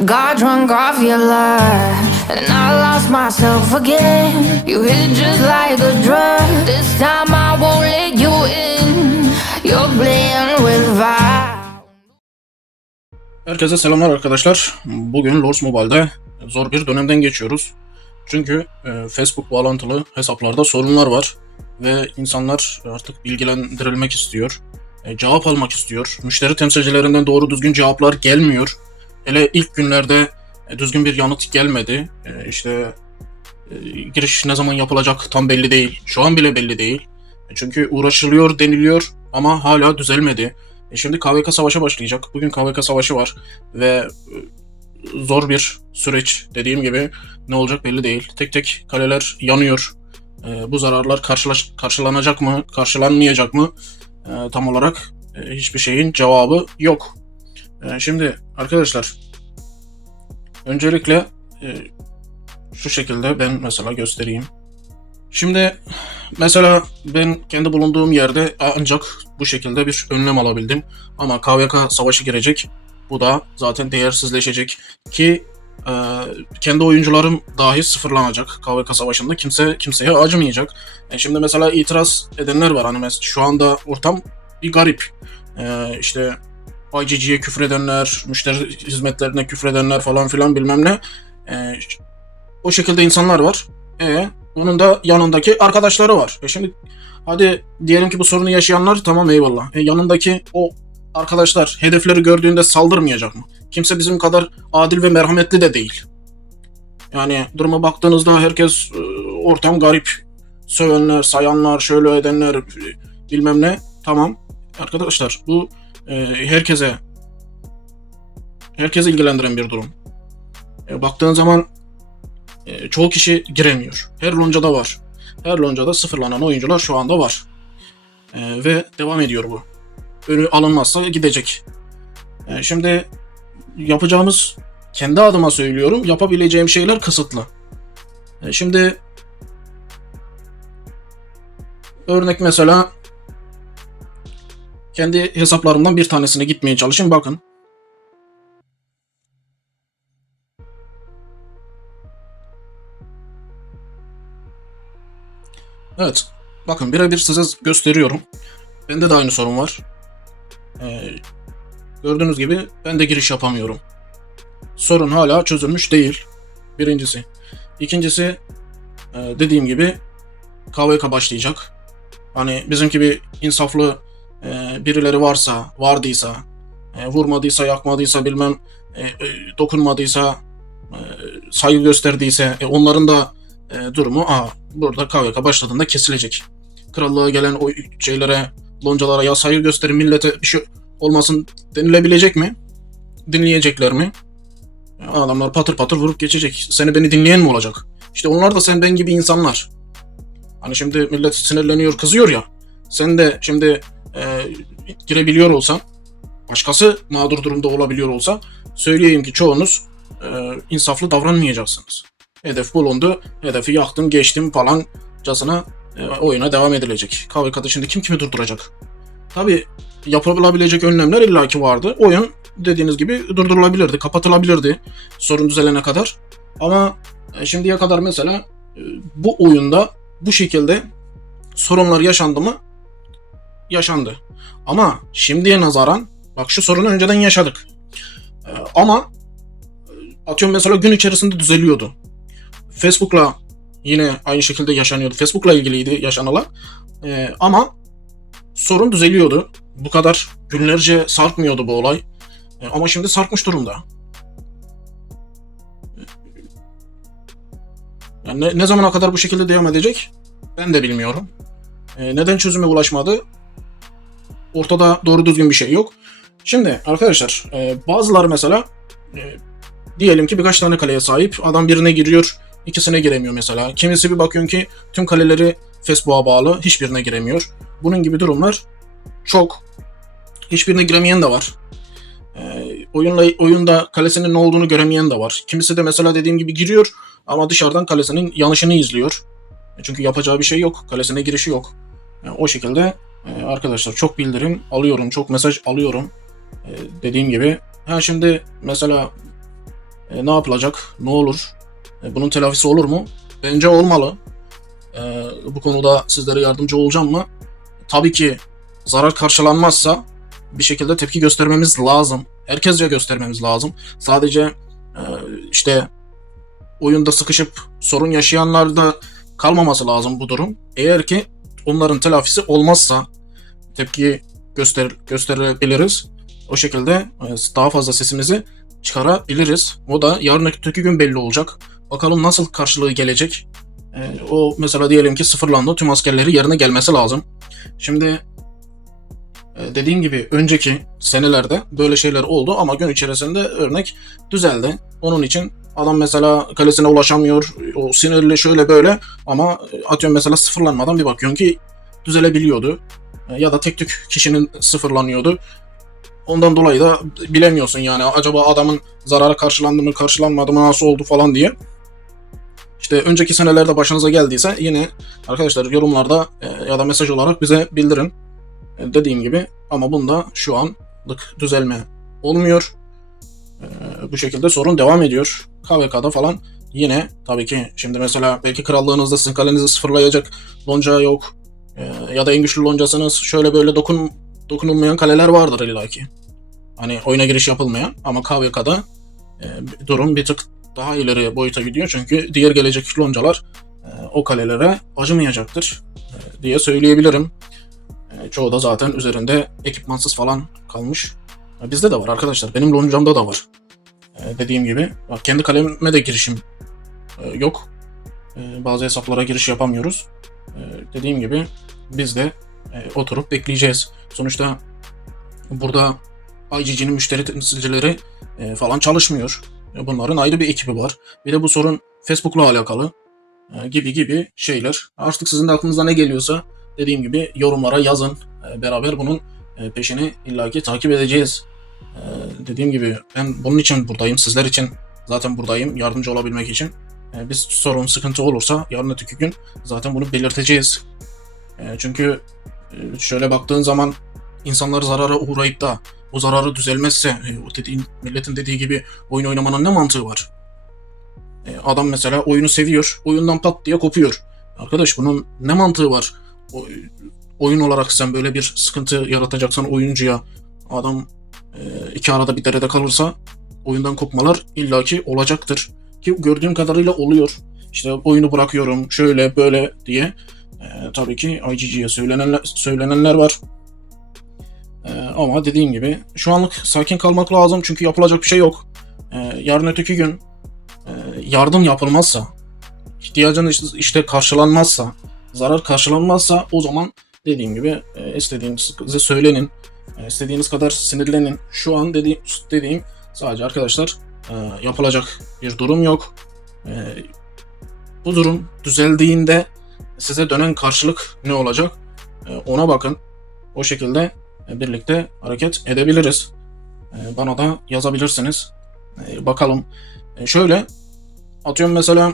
Got drunk off your love, and I lost myself again. You hit just like a drug. This time I won't let you in. You're playing with fire. Herkese selamlar arkadaşlar. Bugün Lords Mobile'de zor bir dönemden geçiyoruz. Çünkü Facebook bağlantılı hesaplarda sorunlar var ve insanlar artık bilgilendirilmek istiyor. Cevap almak istiyor. Müşteri temsilcilerinden doğru düzgün cevaplar gelmiyor. Hele ilk günlerde düzgün bir yanıt gelmedi. Giriş ne zaman yapılacak tam belli değil. Şu an bile belli değil. Çünkü uğraşılıyor deniliyor ama hala düzelmedi. Şimdi KVK savaşı başlayacak. Bugün KVK savaşı var ve zor bir süreç. Dediğim gibi ne olacak belli değil. Tek tek kaleler yanıyor. Bu zararlar karşılanacak mı, karşılanmayacak mı? Tam olarak hiçbir şeyin cevabı yok. Şimdi arkadaşlar öncelikle şu şekilde ben mesela göstereyim. Şimdi mesela ben kendi bulunduğum yerde ancak bu şekilde bir önlem alabildim. Ama KVK savaşı girecek. Bu da zaten değersizleşecek ki kendi oyuncularım dahi sıfırlanacak KVK savaşında. Kimse kimseye acımayacak. Şimdi mesela itiraz edenler var. Hani şu anda ortam bir garip. İşte IGG'ye küfredenler, müşteri hizmetlerine küfredenler falan filan bilmem ne. O şekilde insanlar var. Onun da yanındaki arkadaşları var. Şimdi hadi diyelim ki bu sorunu yaşayanlar tamam eyvallah. Yanındaki o arkadaşlar hedefleri gördüğünde saldırmayacak mı? Kimse bizim kadar adil ve merhametli de değil. Yani duruma baktığınızda herkes ortam garip. Sövenler, sayanlar, şöyle edenler bilmem ne. Tamam arkadaşlar bu herkese ilgilendiren bir durum. Baktığın zaman çoğu kişi giremiyor. Her loncada var. Her loncada sıfırlanan oyuncular şu anda var. Ve devam ediyor bu. Önü alınmazsa gidecek. Şimdi yapacağımız, kendi adıma söylüyorum, yapabileceğim şeyler kısıtlı. Şimdi örnek mesela kendi hesaplarımdan bir tanesine gitmeye çalışın. Bakın. Evet. Bakın birebir size gösteriyorum. Bende de aynı sorun var. Gördüğünüz gibi ben de giriş yapamıyorum. Sorun hala çözülmüş değil. Birincisi. İkincisi dediğim gibi KVK başlayacak. Hani bizim gibi insaflı birileri vardıysa, vurmadıysa, yakmadıysa, bilmem dokunmadıysa, saygı gösterdiyse onların da durumu burada KVK başladığında kesilecek. Krallığa gelen o şeylere, loncalara ya saygı gösterin millete bir şey olmasın denilebilecek mi? Dinleyecekler mi? Adamlar patır patır vurup geçecek. Seni beni dinleyen mi olacak? İşte onlar da sen ben gibi insanlar. Hani şimdi millet sinirleniyor, kızıyor ya. Sen de şimdi girebiliyor olsan, başkası mağdur durumda olabiliyor olsa söyleyeyim ki çoğunuz insaflı davranmayacaksınız. Hedef bulundu, hedefi yaktım, geçtim falancasına oyuna devam edilecek. KVK'da şimdi kim kimi durduracak? Tabii yapılabilecek önlemler illaki vardı. Oyun dediğiniz gibi durdurulabilirdi, kapatılabilirdi sorun düzelene kadar. Ama şimdiye kadar mesela bu oyunda bu şekilde sorunlar yaşandı mı? Yaşandı. Ama şimdiye nazaran bak şu sorunu önceden yaşadık. Ama atıyorum mesela gün içerisinde düzeliyordu. Facebook'la yine aynı şekilde yaşanıyordu. Facebook'la ilgiliydi yaşanılan. Ama sorun düzeliyordu. Bu kadar günlerce sarkmıyordu bu olay. Ama şimdi sarkmış durumda. Yani ne zamana kadar bu şekilde devam edecek? Ben de bilmiyorum. Neden çözüme ulaşmadı? Ortada doğru düzgün bir şey yok. Şimdi arkadaşlar bazıları mesela diyelim ki birkaç tane kaleye sahip. Adam birine giriyor, ikisine giremiyor mesela. Kimisi bir bakıyorsun ki tüm kaleleri Facebook'a bağlı, hiçbirine giremiyor. Bunun gibi durumlar çok. Hiçbirine giremeyen de var. Oyunda kalesinin ne olduğunu göremeyen de var. Kimisi de mesela dediğim gibi giriyor ama dışarıdan kalesinin yanışını izliyor. Çünkü yapacağı bir şey yok. Kalesine girişi yok. O şekilde arkadaşlar çok bildirim alıyorum, çok mesaj alıyorum. Dediğim gibi. Şimdi mesela Ne yapılacak? Ne olur? Bunun telafisi olur mu? Bence olmalı. Bu konuda sizlere yardımcı olacağım mı? Tabii ki zarar karşılanmazsa bir şekilde tepki göstermemiz lazım. Herkesce göstermemiz lazım. Sadece işte oyunda sıkışıp sorun yaşayanlarda kalmaması lazım bu durum. Eğer ki onların telafisi olmazsa tepki gösterebiliriz. O şekilde daha fazla sesimizi çıkarabiliriz. O da yarın öteki gün belli olacak. Bakalım nasıl karşılığı gelecek. O mesela diyelim ki sıfırlandı. Tüm askerleri yerine gelmesi lazım. Şimdi dediğim gibi önceki senelerde böyle şeyler oldu ama gün içerisinde örnek düzeldi. Onun için adam mesela kalesine ulaşamıyor, o sinirli şöyle böyle ama atıyorum mesela sıfırlanmadan bir bakıyorsun ki düzelebiliyordu. Ya da tek tük kişinin sıfırlanıyordu. Ondan dolayı da bilemiyorsun yani acaba adamın zarara karşılandı mı karşılanmadı mı nasıl oldu falan diye. İşte önceki senelerde başınıza geldiyse yine arkadaşlar yorumlarda ya da mesaj olarak bize bildirin. Dediğim gibi ama bunda şu anlık düzelme olmuyor. Bu şekilde sorun devam ediyor. KVK'da falan yine tabii ki şimdi mesela belki krallığınızda sizin kalenizi sıfırlayacak lonca yok. Ya da en güçlü loncasınız şöyle böyle dokunulmayan kaleler vardır illaki. Hani oyuna giriş yapılmayan ama KVK'da durum bir tık daha ileri boyuta gidiyor. Çünkü diğer gelecek loncalar o kalelere acımayacaktır diye söyleyebilirim. Çoğu da zaten üzerinde ekipmansız falan kalmış. Bizde de var arkadaşlar. Benim loncamda da var. Dediğim gibi. Bak, kendi kaleme de girişim yok. Bazı hesaplara giriş yapamıyoruz. Dediğim gibi biz de oturup bekleyeceğiz. Sonuçta burada IGG'nin müşteri temsilcileri falan çalışmıyor. Bunların ayrı bir ekibi var. Bir de bu sorun Facebook'la alakalı gibi şeyler. Artık sizin de aklınıza ne geliyorsa dediğim gibi yorumlara yazın. Beraber bunun peşini illaki takip edeceğiz. Dediğim gibi ben bunun için buradayım. Sizler için zaten buradayım. Yardımcı olabilmek için. Bir sorun, sıkıntı olursa yarın öteki gün zaten bunu belirteceğiz. Çünkü şöyle baktığın zaman insanlar zarara uğrayıp da o zararı düzelmezse milletin dediği gibi oyun oynamanın ne mantığı var? Adam mesela oyunu seviyor. Oyundan pat diye kopuyor. Arkadaş bunun ne mantığı var? Oyun olarak sen böyle bir sıkıntı yaratacaksan oyuncuya adam iki arada bir derede kalırsa oyundan kopmalar illaki olacaktır. Ki gördüğüm kadarıyla oluyor. İşte oyunu bırakıyorum şöyle böyle diye. Tabii ki IGG'ye söylenenler var. Ama dediğim gibi şu anlık sakin kalmak lazım çünkü yapılacak bir şey yok. Yarın öteki gün yardım yapılmazsa, ihtiyacınız işte karşılanmazsa, zarar karşılanmazsa o zaman dediğim gibi istediğinizi söylenin. İstediğiniz kadar sinirlenin. Şu an dediğim sadece arkadaşlar yapılacak bir durum yok. Bu durum düzeldiğinde size dönen karşılık ne olacak? Ona bakın. O şekilde birlikte hareket edebiliriz. Bana da yazabilirsiniz. Bakalım. Şöyle atıyorum mesela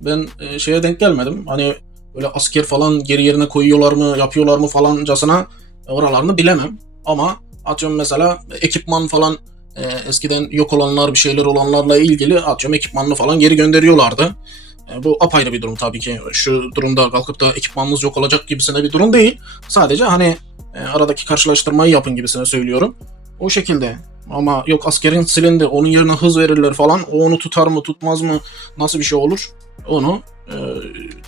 ben şeye denk gelmedim. Hani böyle asker falan geri yerine koyuyorlar mı, yapıyorlar mı falancasına oralarını bilemem. Ama atıyorum mesela ekipman falan eskiden yok olanlar bir şeyler olanlarla ilgili atıyorum ekipmanını falan geri gönderiyorlardı. Bu apayrı bir durum tabii ki. Şu durumda kalkıp da ekipmanınız yok olacak gibisine bir durum değil. Sadece hani aradaki karşılaştırmayı yapın gibisine söylüyorum. O şekilde. Ama yok askerin silindi, onun yerine hız verirler falan. O onu tutar mı, tutmaz mı, nasıl bir şey olur? Onu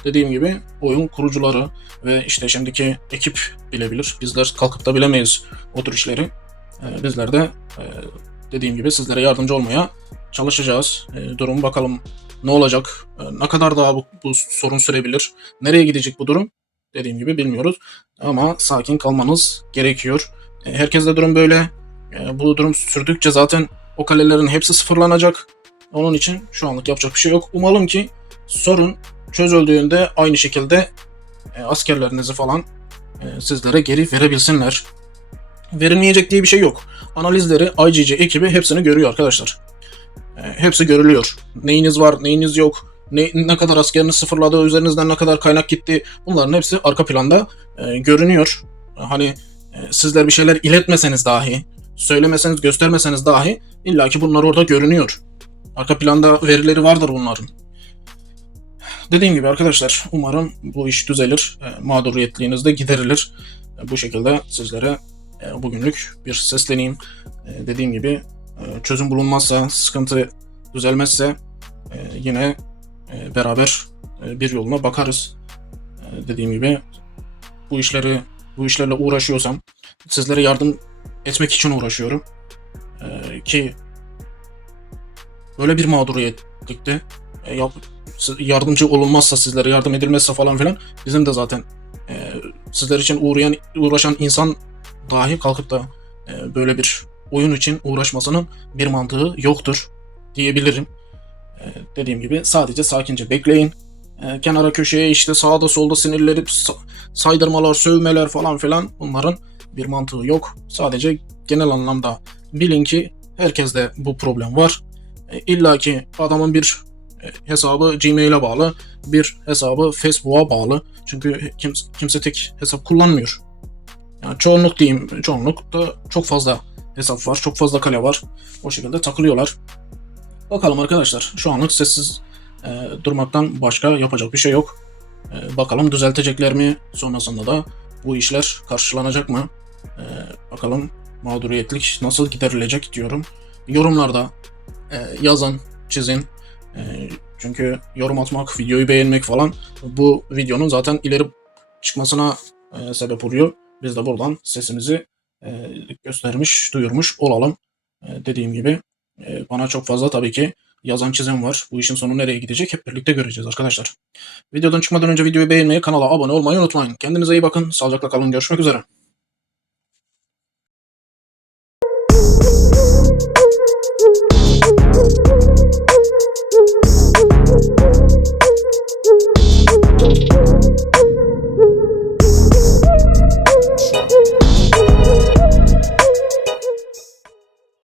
dediğim gibi oyun kurucuları ve işte şimdiki ekip bilebilir. Bizler kalkıp da bilemeyiz o tür işleri. Bizler de dediğim gibi sizlere yardımcı olmaya çalışacağız. Durum bakalım ne olacak? Ne kadar daha bu sorun sürebilir? Nereye gidecek bu durum? Dediğim gibi bilmiyoruz. Ama sakin kalmanız gerekiyor. Herkeste durum böyle. Bu durum sürdükçe zaten o kalelerin hepsi sıfırlanacak. Onun için şu anlık yapacak bir şey yok. Umalım ki sorun çözüldüğünde aynı şekilde askerlerinizi falan sizlere geri verebilsinler. Verilmeyecek diye bir şey yok. Analizleri IGG ekibi hepsini görüyor arkadaşlar. Hepsi görülüyor. Neyiniz var, neyiniz yok, ne kadar askeriniz sıfırladı, üzerinizden ne kadar kaynak gitti. Bunların hepsi arka planda görünüyor. Hani sizler bir şeyler iletmeseniz dahi, söylemeseniz, göstermeseniz dahi illaki bunlar orada görünüyor. Arka planda verileri vardır bunların. Dediğim gibi arkadaşlar, umarım bu iş düzelir. Mağduriyetliğiniz de giderilir. Bu şekilde sizlere bugünlük bir sesleneyim. Dediğim gibi çözüm bulunmazsa, sıkıntı düzelmezse yine beraber bir yoluna bakarız. Dediğim gibi bu işlerle uğraşıyorsam sizlere yardım etmek için uğraşıyorum. Ki böyle bir mağduriyetlikte yardımcı olunmazsa, sizlere yardım edilmezse falan filan, bizim de zaten sizler için uğraşan insan dahi kalkıp da böyle bir oyun için uğraşmasının bir mantığı yoktur diyebilirim. Dediğim gibi sadece sakince bekleyin. Kenara köşeye işte sağda solda sinirleri saydırmalar, sövmeler falan filan, bunların bir mantığı yok. Sadece genel anlamda bilin ki herkeste bu problem var. İlla ki adamın bir hesabı Gmail'e bağlı, bir hesabı Facebook'a bağlı. Çünkü kimse tek hesap kullanmıyor. Yani çoğunluk diyeyim, çoğunlukta çok fazla hesap var, çok fazla kale var. O şekilde takılıyorlar. Bakalım arkadaşlar, şu anlık sessiz durmaktan başka yapacak bir şey yok. Bakalım düzeltecekler mi? Sonrasında da bu işler karşılanacak mı? Bakalım mağduriyetlik nasıl giderilecek diyorum. Yorumlarda yazın, çizin. Çünkü yorum atmak, videoyu beğenmek falan bu videonun zaten ileri çıkmasına sebep oluyor. Biz de buradan sesimizi göstermiş, duyurmuş olalım. Dediğim gibi bana çok fazla tabii ki yazan çizen var. Bu işin sonu nereye gidecek hep birlikte göreceğiz arkadaşlar. Videodan çıkmadan önce videoyu beğenmeyi, kanala abone olmayı unutmayın. Kendinize iyi bakın. Sağlıcakla kalın. Görüşmek üzere.